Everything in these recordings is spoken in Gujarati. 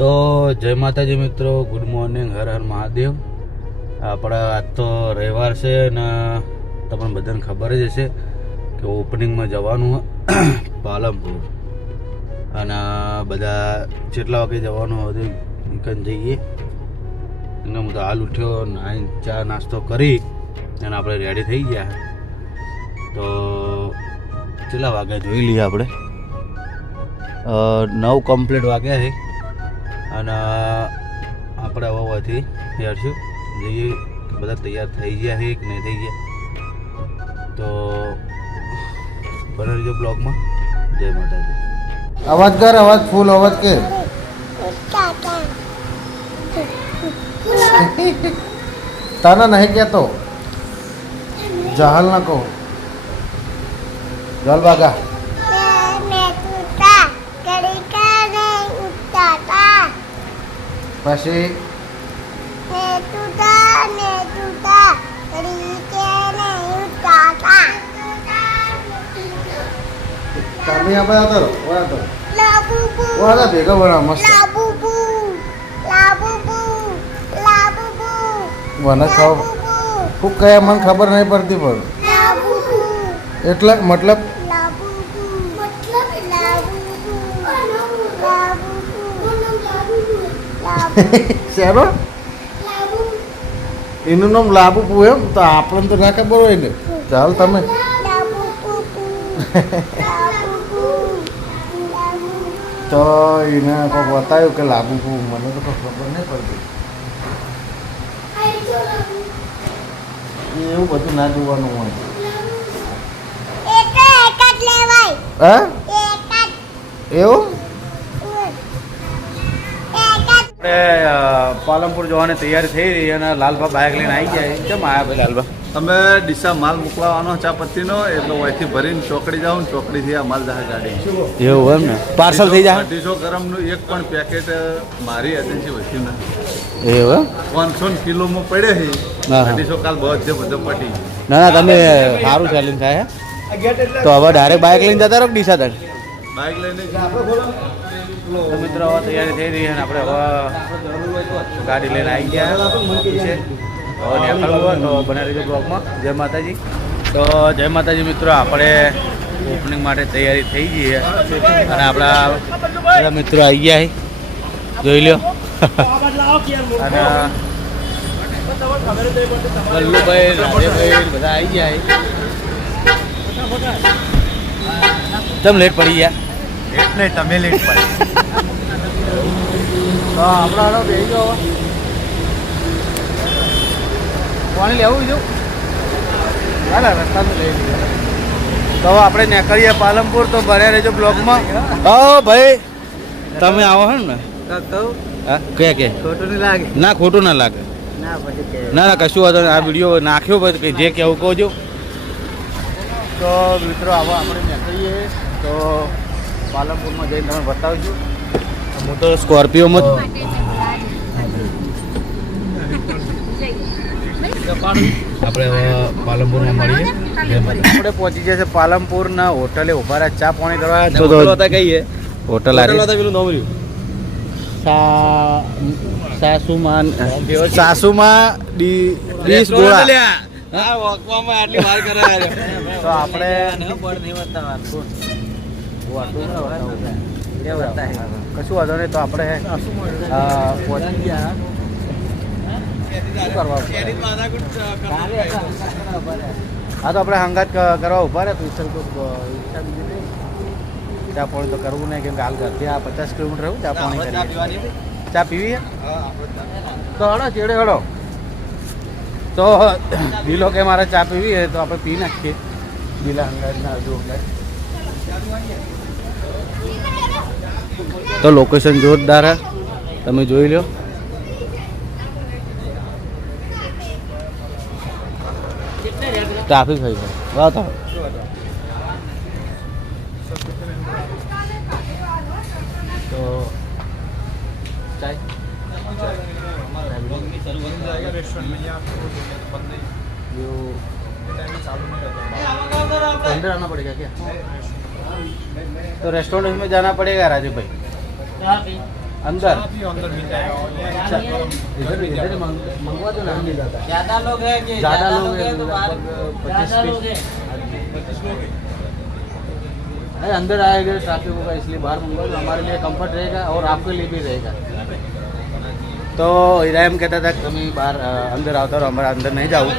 તો જય માતાજી મિત્રો, ગુડ મોર્નિંગ, હર હર મહાદેવ. આપણા આજ તો રવિવાર છે અને તમને બધાને ખબર જ હશે કે ઓપનિંગમાં જવાનું પાલનપુર. અને બધા કેટલા વાગે જવાનું હતું નીકળ જઈએ. અને હું તો હાલ ઉઠ્યો, નાઈ ચા નાસ્તો કરી અને આપણે રેડી થઈ ગયા. તો કેટલા વાગ્યા જોઈ લઈએ આપણે. 9 કમ્પ્લીટ વાગ્યા છે અને આપણે હવેથી હેડશું જઈએ. બધા તૈયાર થઈ ગયા છે કે નહીં થઈ ગયા તો બને રહેજો બ્લોગમાં. જય માતાજી. અવાજ કર, અવાજ ફૂલ અવાજ કે તાના નહીં કહેતો, જહાલ ના કહો. જલ બાગા પછી તમે આપણે આવતો વાળા ભેગા બના મસ્ત મને ખાવ ખૂબ કયા મને ખબર નહીં પડતી પણ એટલે મતલબ શેનો એનું નામ લાબુ પુ એમ તો આપણને તો ના ખબર હોય ને. ચાલ તમે તો એને કોઈ બતાવ્યું કે લાબુ પુ, મને તો કોઈ ખબર નહીં પડતી. એવું બધું ના જોવાનું હોય. હા એવું આપણે પાલનપુર જવાની તૈયારી થઈ રહી અને લાલભા બાઇક લઈને આવી જાય. કેમ આવ્યા ભાઈ લાલભા? અમે ડીસા માલ મોકલાવાનો ચા પત્તીનો, એટલે અહીંથી ભરીને ચોકડી જાઉં, ચોકડીથી આ માલ જહાજ ગાડી. એવું એમ ને? પાર્સલ થઈ જાય? 250 ગ્રામનું એક પણ પેકેટ મારી એજન્સી વચ્ચે ના. એવું 500 કિલોમાં પડે છે. હા. 250 કાલ બધો પટી. ના ના, તમે સારું ચાલીને થાય તો હવે ડાયરેક્ટ બાઇક લઈને જતા રહો ડીસા તક. બાઇક લઈને તો મિત્રો હવે તૈયારી થઈ રહી અને આપણે હવે ગાડી લઈને આવી ગયા છે. હવે નીકળવું હોય તો બને રહેજો બ્લોગમાં. જય માતાજી. તો જય માતાજી મિત્રો, આપણે ઓપનિંગ માટે તૈયારી થઈ ગઈ છે અને આપણા બધા મિત્રો આવી ગયા છે, જોઈ લો. અને વલ્લુભાઈ, રાધેભાઈ બધા આવી ગયા છે. કેમ લેટ પડી ગયા? એટલે તમે લેટ પડે. તો આપણે હાલો બેસી ગયો. પાણી લેવું જો હાલા રસ્તામાં લઈ લીધું. તો હવે આપણે નીકળીએ પાલનપુર. તો બન્યા રહેજો બ્લોગમાં. હા ભાઈ, તમે આવો હે ને? હા કે ખોટું નહીં લાગે? ના, ખોટું ના લાગે. ના ના, કશું વાંધો નહીં. આ વિડીયો નાખ્યો કે જે કહેવું કહો. તો મિત્રો આવો આપણે નીકળીએ. તો પાલનપુરમાં જઈને તમે બતાવજો. હું તો સ્કોર્પિયોમાં આપણે પાલનપુરમાં મળીએ. આપણે પહોંચી જશે પાલનપુરના હોટલે ઉભા રહ્યા ચા પાણી કરવા. કહીએ હોટલ પેલું નવું સાસુમાં ડીશ ગોળા. તો આપણે કશું વાંધો નહીં. તો આપણે પહોંચી ગયા. શું કરવા? હા, તો આપણે હંગાત કરવા ઉભા રહ્યા. ઈચ્છા બીજી ચા પાણી તો કરવું નહીં, કેમ કે હાલ ઘરથી આ 50 કિલોમીટર એવું ચા પાણી કરીએ. ચા પીવી તો હળો ચેડે હળો. તો બિલો કે મારે ચા પીવી હોય તો આપણે પી નાખીએ. બિલા હંગાતના અડધું હંગાત. તો લોકેશન જોરદાર હે, તમે જોઈ લો. ટ્રાફિક થઈ ગયો. વાહ તો अंदर आना पड़ेगा क्या? तो रेस्टोरेंट में जाना पड़ेगा राजू भाई। अंदर अच्छा, इधर इधर मंगवा दो ना। ज्यादा लोग हैं कि ज़्यादा लोग हैं तो बाहर लगभग ज्यादा 25 लोग हैं। अरे अंदर आएगा ट्रैफिक होगा इसलिए बाहर मंगवा दो, हमारे लिए कंफर्ट रहेगा और आपके लिए भी रहेगा। तो इराम कहता था कि તમે બહાર અંદર આવતા રહો, અમારે અંદર નહીં જવું,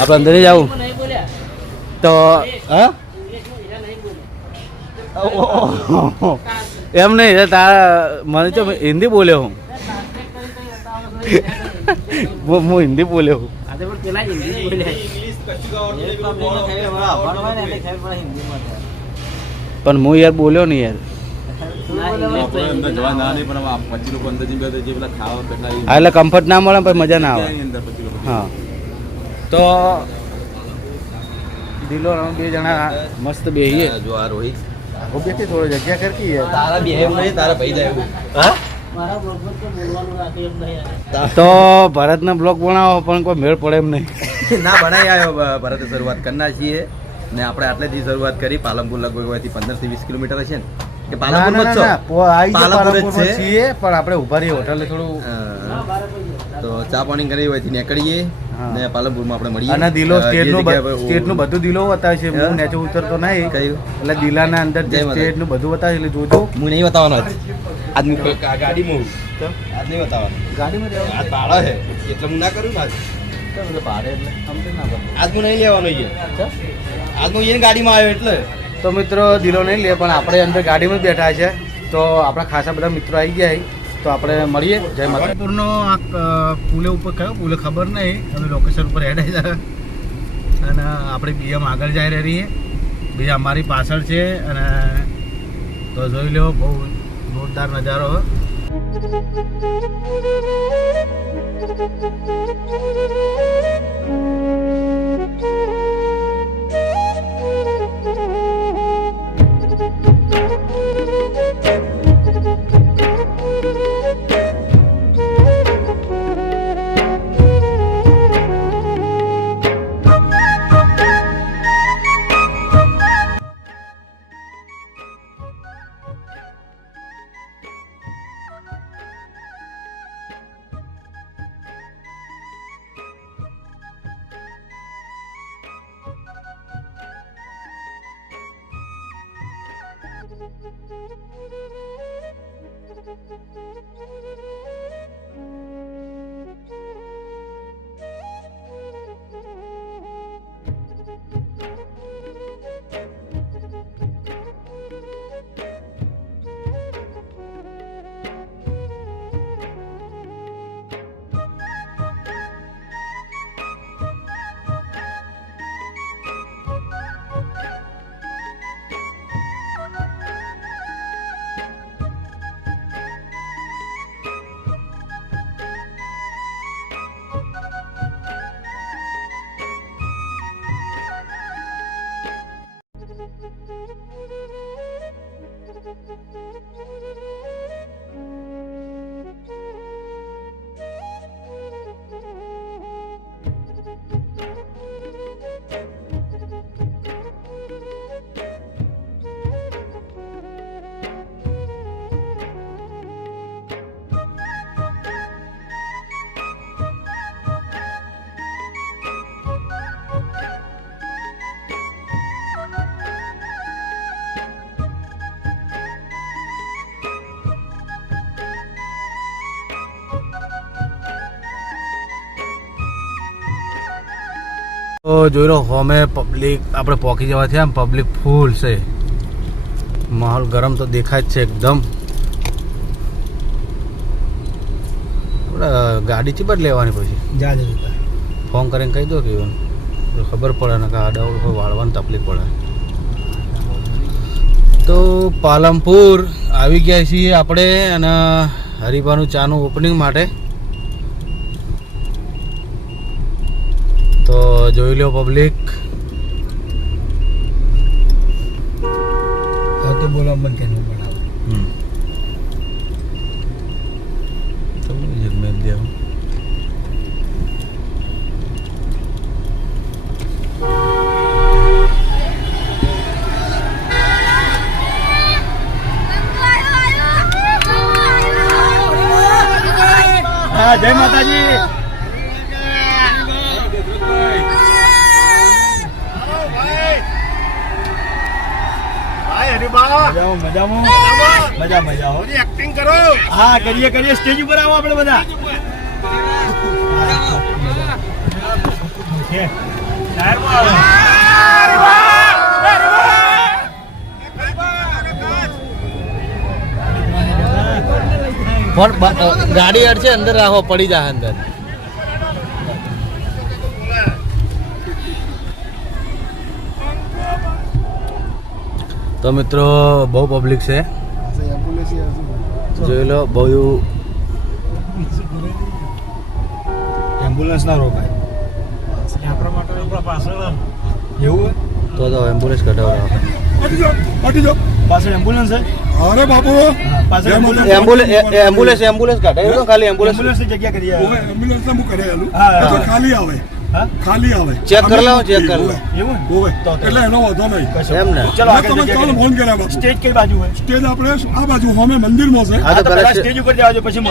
આપણે અંદર નહીં જવું नहीं बोले તો હા इधर नहीं बोले એમ નહીં તારા મને તો હિન્દી બોલ્યો હું હું હિન્દી બોલ્યો હું आधे पर केला हिंदी बोले इंग्लिश कच्चू भणवा ने એટલે ખબર પડે હિન્દી માં પણ હું યાર બોલ્યો નહીં યાર આપણે અંદર જવા ના નહીં પણ આમ 25 લોકો અંદર જઈને બેઠા જે પેલા ખાવા બેઠા એ હા એટલે કમ્ફર્ટ ના મળે પછી મજા ના આવે ક્યાંય અંદર 25 લોકો હા તો દિલો અમે બે જણા મસ્ત બેહીએ જો આ રોહિત હું બેઠી થોડી જગ્યા કરકી યાર તારા બેહેવ નહીં તારા ભાઈ જાય હા મારા બ્લોગ પર તો બોલવાનું રાખે એમ નહીં તો ભરતનો બ્લોગ બનાવો પણ કોઈ મેળ પડે એમ નહીં ના બનાવી આવ્યો ભરત શરૂઆત કરનાર છીએ ને આપણે આટલેથી શરૂઆત કરી પાલનપુર લગભગ 15 થી 20 કિલોમીટર હશે ને કે પાલનપુર જ છો પાલનપુર જ છે છીએ પણ આપણે ઉભા રહીએ હોટલે થોડું તો ચા પાણી કરી હોય નીકળીએ હા. ને પાલનપુરમાં આપણે મળીએ અને દિલો જે જગ્યાએ આપણે સ્ટેટનું બધું દિલો બતાવે છે હું નેચે ઉતરતો નહીં કયું? એટલે દિલાના અંદર જે જય માતા. સ્ટેટનું બધું બતાવે છે એટલે જોજો હું નહીં બતાવવાનો આજ ગાડીમાં આજ નહીં બતાવવાનો ગાડીમાં રહેવાનું આજ ભાડો છે એટલે હું ના કરું ને આજ ભાડે એટલે સમજે ના પડે. આજ હું નહીં લેવાનો આજ હું અહીંયા ગાડીમાં આવ્યો એટલે તો મિત્રો દિલો નહીં લે પણ આપણે અંદર ગાડીમાં જ બેઠા છે તો આપણા ખાસા બધા મિત્રો આવી ગયા છે. તો આપણે મળીએ જય માતાપુરનો આ પુલે ઉપર કયો પુલે ખબર નહીં અમે લોકેશન ઉપર હેડ છે અને આપણે બીએમ આગળ જઈ રહીએ બીજા અમારી પાછળ છે અને તો જોઈ લો બહુ જોરદાર નજારો હે. તો જોઈ લો હોમે પબ્લિક આપણે પહોંચી જવા થયા પબ્લિક ફૂલ છે માહોલ ગરમ તો દેખાય જ છે એકદમ ગાડી ચીબટ લેવાની પછી ફોન કરીને કહી દો કે ખબર પડે ને કે આડાવડ કોઈ વાળવાની તકલીફ પડે તો પાલનપુર આવી ગયા છીએ આપણે અને હરિભાનું ચાનું ઓપનિંગ માટે તો જોઈ લો પબ્લિક તો બોલવા બંધ કરી બનાવો તો મેં દેવું હા જય માતાજી. મજામાં. એક્ટિંગ કરો. હા કરીએ સ્ટેજ ઉપર આવો આપણે બધા. પણ ગાડી અડશે અંદર રાખો, પડી જાય અંદર. તો મિત્રો બહુ પબ્લિક છે, જોઈ લો. બહુ એમ્બ્યુલન્સ ના રોકાય એવું તો એમ્બ્યુલન્સ કઢાવડાવો. પાછળ એમ્બ્યુલન્સ છે. અરે બાપુ પાછળ એમ્બ્યુલન્સ કાઢાવી દો, ખાલી એમ્બ્યુલન્સ એમ્બ્યુલન્સ ની જગ્યા કરી એમ્બ્યુલન્સ હું કરેલું હા. તો ખાલી આવે ચેક કરી લો, ચેક કરી લો. એવું હોવે એટલે એનો વાંધો નહીં. એમ ને? ચલો તમે ચાલો ફોન કર્યા બાપુ. સ્ટેજ કઈ બાજુ હોય? સ્ટેજ આપણે આ બાજુ સામે મંદિરમાં છે. હા, તો પેલા પેલા સ્ટેજ ઉપર જવા દો પછી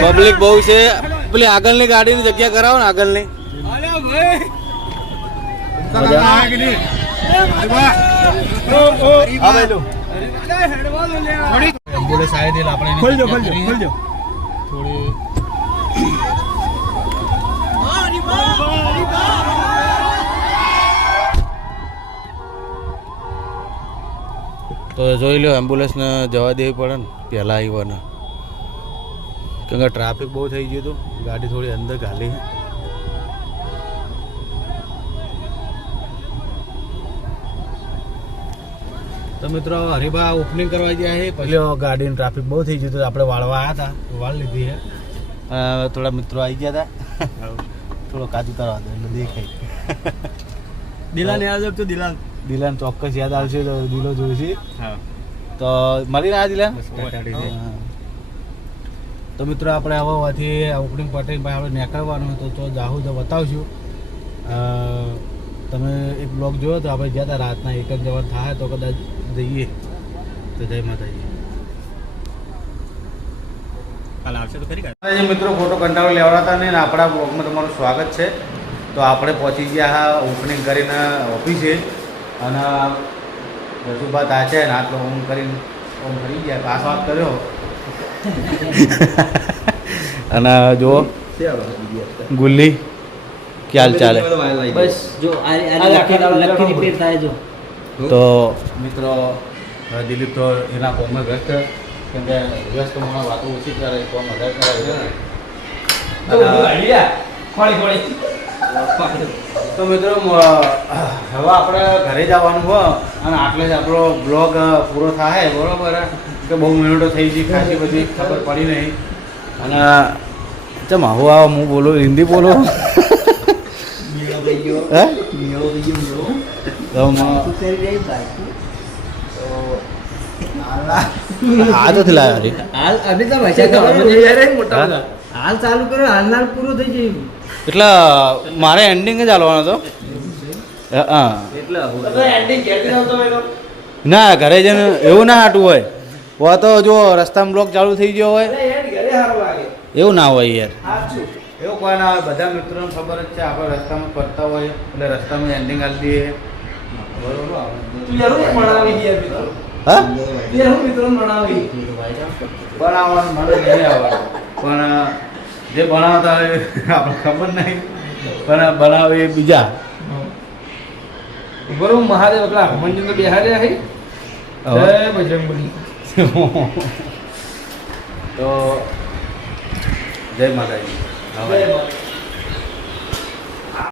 પબ્લિક બહુ છે. પેલી આગળની ગાડીની જગ્યા કરાવો ને, આગળની. એમ્બ્યુલન્સ આવી હતી, આપણે ખોલજો થોડી તો જોઈ લો, એમ્બ્યુલન્સને જવા દેવી પડે ને પહેલાં આવ્યાને, કેમ કે ટ્રાફિક બહુ થઈ ગયું હતું. ગાડી થોડી અંદર ગાલી. તો મિત્રો હરિભા ઓપનિંગ કરવા ગયા છે. પહેલી ગાડીનું ટ્રાફિક બહુ થઈ ગયું હતું, આપણે વાળવા આવ્યા હતા, વાળ લીધી છે. થોડા મિત્રો આવી ગયા હતા, થોડો કાચું કરવા દે એટલે દેખાય. દિલાને યાદ આપજો. દિલાન ચોક્કસ યાદ આવશે, તો દિલો જોઈશે. તો મળીને આ દિલાન. તો મિત્રો આપણે આવવાથી ઓપનિંગ પટેલ ભાઈ આપણે નીકળવાનું હતું, તો જાહુ તો બતાવશું. તમે એક બ્લોગ જોયો તો આપણે ગયા હતા રાતના 1 જવાનું થાય તો કદાચ જઈએ. તો જય માતાજી. મિત્રો ફોટો કંટાળો લેવડાતા નહીં ને આપણા બ્લોગમાં તમારું સ્વાગત છે. તો આપણે પહોંચી ગયા હા ઓપનિંગ કરીને ઓફિસે, અને રસુભાત આ છે ને આટલો ઓમ કરીને ઓમ કરી ગયા, પાસ વાત કર્યો. અને જુઓ ગુલ્લી ખ્યાલ ચાલે. બસ જો આ લખી રિપીટ થાય જો. તો મિત્રો દિલીપ તો એના કોમમાં વ્યસ્ત, કેમ કે વ્યસ્ત મને વાતો ઓછી કરે, કોમ વધારે કરે. તો મિત્રો હવે આપણે ઘરે જવાનું હોય અને આટલે જ આપણો બ્લોગ પૂરો થાય. બરોબર કે બહુ મિનિટો થઈ ગઈ, ખાસી બધી ખબર પડી નહીં. અને ચમ હું આવો હું બોલું, હિન્દી બોલું. હા તો લાવ્યા હાલ અભી તો ભાષા હાલ ચાલુ કરો, હાલનાર પૂરું થઈ ગયું. એટલે મારે એન્ડિંગ જ હાલવાનો હતો. હા ના, ઘરે જઈને એવું ના હાટવું હોય. તો જો રસ્તામાં બ્લોક ચાલુ થઈ ગયો હોય એવું ના હોય યાર. એવું કોઈ ના હોય. બધા મિત્રોને ખબર જ છે આપણે રસ્તામાં ફરતા હોય એટલે રસ્તામાં એન્ડિંગ આપી દઈએ. હા બનાવવાનું મને નહીં આવડતું, પણ જે બનાવતા હોય આપણે ખબર નહીં, પણ બનાવે એ બીજા. બરોબર મહાદેવ એકલા હનુમાનજી તો બેહાડ્યા હે. જય બજરંગબલી. તો જય માતાજી.